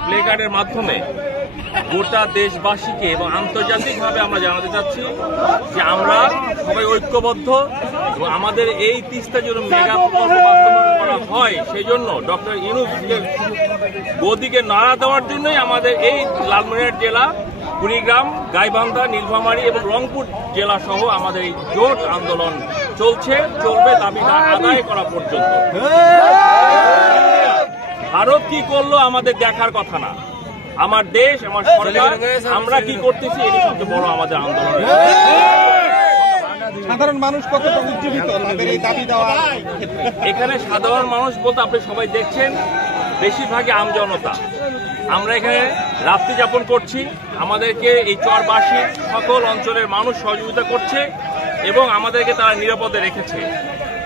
Play কার্ডের মাধ্যমে গোটা দেশবাসীকে এবং আন্তর্জাতিকভাবে আমরা জানাতে চাচ্ছি যে আমরা সবাই ঐক্যবদ্ধ এবং আমাদের এই তিস্তা যেন মেগা প্রকল্প বাস্তবায়ন করা হয় সেই জন্য ডক্টর ইউনূসকে গদিকে নাড়া দেওয়ার জন্যই আমাদের এই লালমনিরহাট জেলা, কুড়িগ্রাম, গাইবান্ধা, নীলফামারী এবং রংপুর জেলা সহ আমাদের এই জোট আন্দোলন চলবে দাবি আদায় করা পর্যন্ত। ভারত কি করলো আমাদের দেখার কথা না, আমার দেশ, আমার সরকার, আমরা কি করতেছি এটি সবচেয়ে বড় আমাদের আন্দোলন। সাধারণ মানুষ কতটা উজ্জীবিত তাদের এই দাবি দেওয়া? এখানে সাধারণ মানুষ বলতে আপনি সবাই দেখছেন বেশিরভাগই আমজনতা। আমরা এখানে রাত্রি যাপন করছি, আমাদেরকে এই চরবাসী সকল অঞ্চলের মানুষ সহযোগিতা করছে এবং আমাদেরকে তারা নিরাপদে রেখেছে।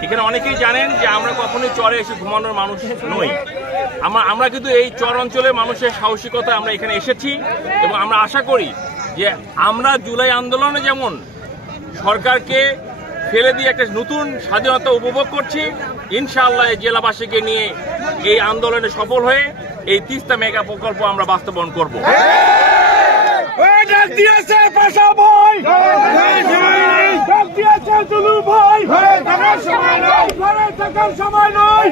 এখানে অনেকেই জানেন যে আমরা কখনোই চরে এসে ঘুমানোর মানুষ নই। আমরা কিন্তু এই চর অঞ্চলের মানুষের সাহসিকতা আমরা এখানে এসেছি এবং আমরা আশা করি যে আমরা জুলাই আন্দোলনে যেমন সরকারকে ফেলে দিয়ে একটা নতুন স্বাধীনতা উপভোগ করছি, ইনশাআল্লাহ এই জেলাবাসীকে নিয়ে এই আন্দোলনে সফল হয়ে এই তিস্তা মেগা প্রকল্প আমরা বাস্তবায়ন করব। সময় নয়